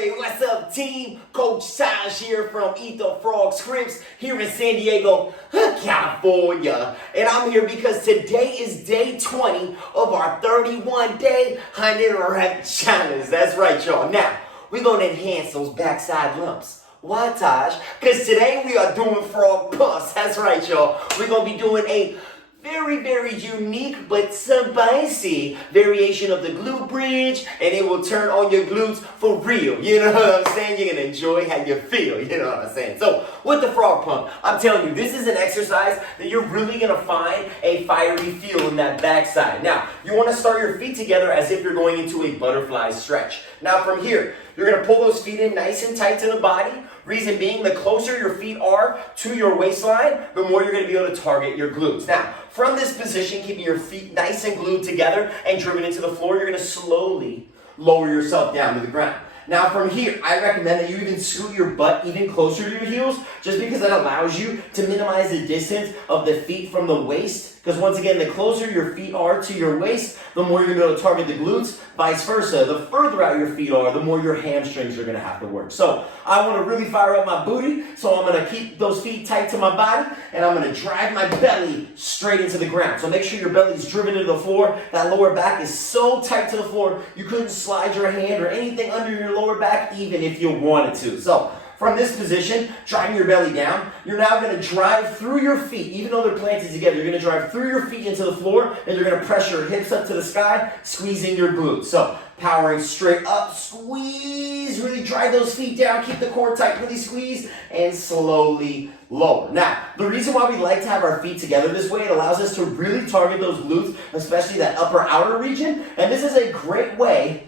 Hey, what's up, team? Coach Taj here from ETFF Scripps here in San Diego, California. And I'm here because today is day 20 of our 31-day 100 rep challenge. That's right, y'all. Now, we're going to enhance those backside lumps. Why, Taj? Because today we are doing frog pumps. That's right, y'all. We're going to be doing a very unique but spicy variation of the glute bridge, and it will turn on your glutes for real. You know what I'm saying? You're gonna enjoy how you feel. You know what I'm saying? So with the frog pump, I'm telling you, this is an exercise that you're really gonna find a fiery feel in that backside. Now, you want to start your feet together as if you're going into a butterfly stretch. Now from here, you're gonna pull those feet in nice and tight to the body. Reason being, the closer your feet are to your waistline, the more you're going to be able to target your glutes. Now, from this position, keeping your feet nice and glued together and driven into the floor, you're going to slowly lower yourself down to the ground. Now from here, I recommend that you even scoot your butt even closer to your heels, just because that allows you to minimize the distance of the feet from the waist. Because once again, the closer your feet are to your waist, the more you're going to be able to target the glutes. Vice versa, the further out your feet are, the more your hamstrings are going to have to work. So I want to really fire up my booty, so I'm going to keep those feet tight to my body, and I'm going to drive my belly straight into the ground. So make sure your belly's driven into the floor. That lower back is so tight to the floor, you couldn't slide your hand or anything under your lower back, even if you wanted to. So from this position, driving your belly down, you're now going to drive through your feet, even though they're planted together. You're going to drive through your feet into the floor, and you're going to press your hips up to the sky, squeezing your glutes. So powering straight up, squeeze, really drive those feet down, keep the core tight, really squeeze, and slowly lower. Now, the reason why we like to have our feet together this way, it allows us to really target those glutes, especially that upper outer region, and this is a great way,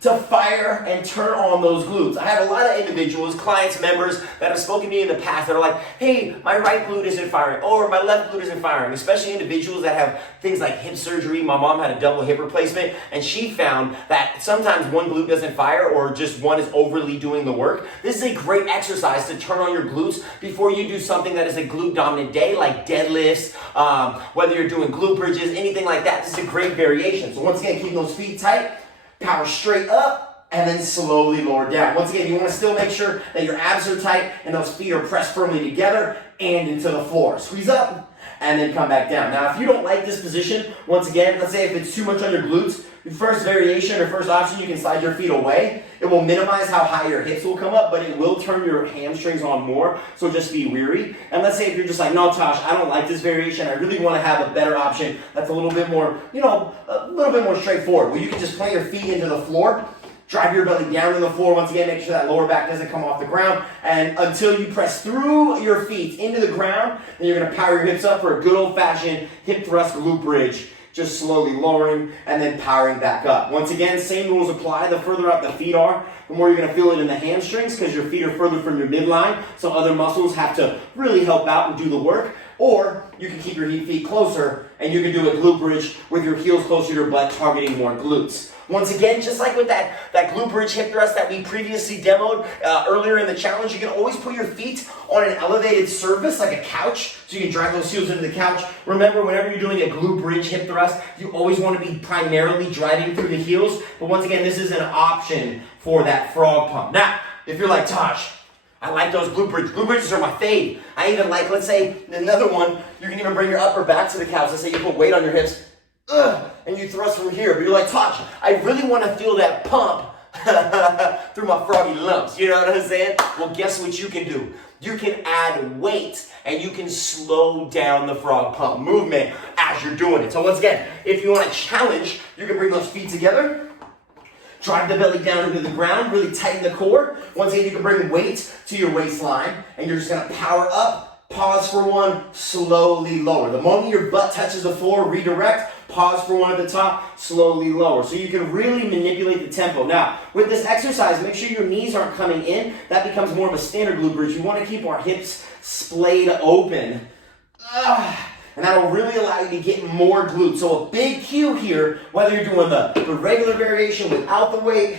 to fire and turn on those glutes. I have a lot of individuals, clients, members that have spoken to me in the past that are like, hey, my right glute isn't firing, or my left glute isn't firing, especially individuals that have things like hip surgery. My mom had a double hip replacement, and she found that sometimes one glute doesn't fire, or just one is overly doing the work. This is a great exercise to turn on your glutes before you do something that is a glute dominant day, like deadlifts, whether you're doing glute bridges, anything like that. This is a great variation. So once again, keeping those feet tight, power straight up, and then slowly lower down. Once again, you want to still make sure that your abs are tight and those feet are pressed firmly together and into the floor. Squeeze up, and then come back down. Now, if you don't like this position, once again, let's say if it's too much on your glutes, your first variation or first option, you can slide your feet away. It will minimize how high your hips will come up, but it will turn your hamstrings on more, so just be weary. And let's say if you're just like, no, Tosh, I don't like this variation. I really want to have a better option that's a little bit more, a little bit more straightforward. Well, you can just plant your feet into the floor, drive your belly down to the floor. Once again, make sure that lower back doesn't come off the ground. And until you press through your feet into the ground, then you're going to power your hips up for a good old-fashioned hip thrust glute bridge. Just slowly lowering and then powering back up. Once again, same rules apply. The further out the feet are, the more you're going to feel it in the hamstrings, because your feet are further from your midline, so other muscles have to really help out and do the work. Or you can keep your feet closer and you can do a glute bridge with your heels closer to your butt, targeting more glutes. Once again, just like with that glute bridge hip thrust that we previously demoed earlier in the challenge, you can always put your feet on an elevated surface like a couch, so you can drive those heels into the couch. Remember, whenever you're doing a glute bridge hip thrust, you always want to be primarily driving through the heels. But once again, this is an option for that frog pump. Now, if you're like, Tosh, I like those glute bridges. Glute bridges are my fave. I even like, let's say, another one, you can even bring your upper back to the couch. Let's say you put weight on your hips, and you thrust from here. But you're like, Tosh, I really want to feel that pump through my froggy lumps. You know what I'm saying? Well, guess what you can do? You can add weight, and you can slow down the frog pump movement as you're doing it. So once again, if you want a challenge, you can bring those feet together, drive the belly down into the ground, really tighten the core. Once again, you can bring weight to your waistline, and you're just going to power up, pause for one, slowly lower. The moment your butt touches the floor, redirect, pause for one at the top, slowly lower. So you can really manipulate the tempo. Now, with this exercise, make sure your knees aren't coming in. That becomes more of a standard glute bridge. We want to keep our hips splayed open. And that'll really allow you to get more glutes. So a big cue here, whether you're doing the regular variation without the weight,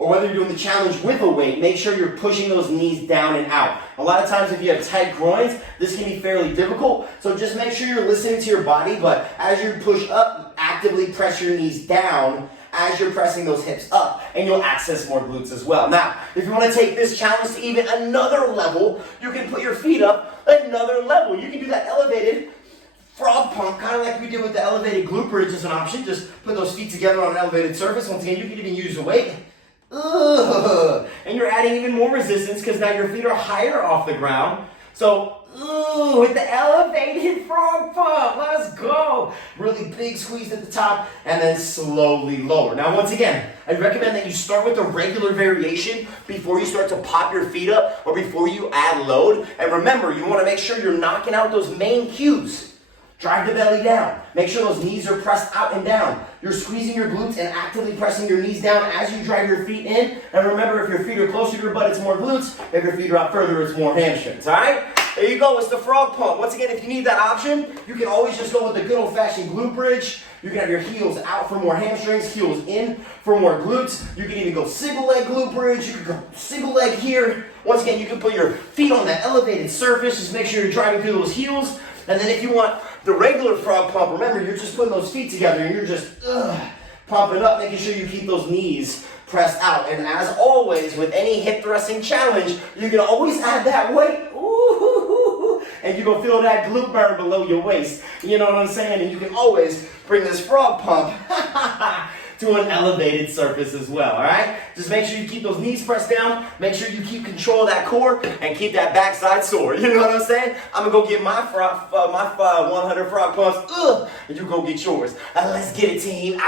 or whether you're doing the challenge with a weight, make sure you're pushing those knees down and out. A lot of times if you have tight groins, this can be fairly difficult. So just make sure you're listening to your body, but as you push up, actively press your knees down as you're pressing those hips up, and you'll access more glutes as well. Now, if you want to take this challenge to even another level, you can put your feet up another level. You can do that elevated frog pump, kind of like we did with the elevated glute bridge as an option. Just put those feet together on an elevated surface. Once again, you can even use the weight. Ugh. And you're adding even more resistance because now your feet are higher off the ground. So, with the elevated frog pump, let's go. Really big squeeze at the top and then slowly lower. Now, once again, I recommend that you start with a regular variation before you start to pop your feet up or before you add load. And remember, you want to make sure you're knocking out those main cues. Drive the belly down. Make sure those knees are pressed out and down. You're squeezing your glutes and actively pressing your knees down as you drive your feet in. And remember, if your feet are closer to your butt, it's more glutes. If your feet are out further, it's more hamstrings. All right? There you go. It's the frog pump. Once again, if you need that option, you can always just go with the good old-fashioned glute bridge. You can have your heels out for more hamstrings, heels in for more glutes. You can even go single leg glute bridge. You can go single leg here. Once again, you can put your feet on that elevated surface. Just make sure you're driving through those heels. And then if you want the regular frog pump, remember, you're just putting those feet together and you're just pumping up, making sure you keep those knees pressed out. And as always, with any hip thrusting challenge, you can always add that weight. Ooh, and you're going to feel that glute burn below your waist. You know what I'm saying? And you can always bring this frog pump to an elevated surface as well, all right? Just make sure you keep those knees pressed down. Make sure you keep control of that core and keep that backside sore. You know what I'm saying? I'm going to go get my 100 frog pumps, and you go get yours. Let's get it, team.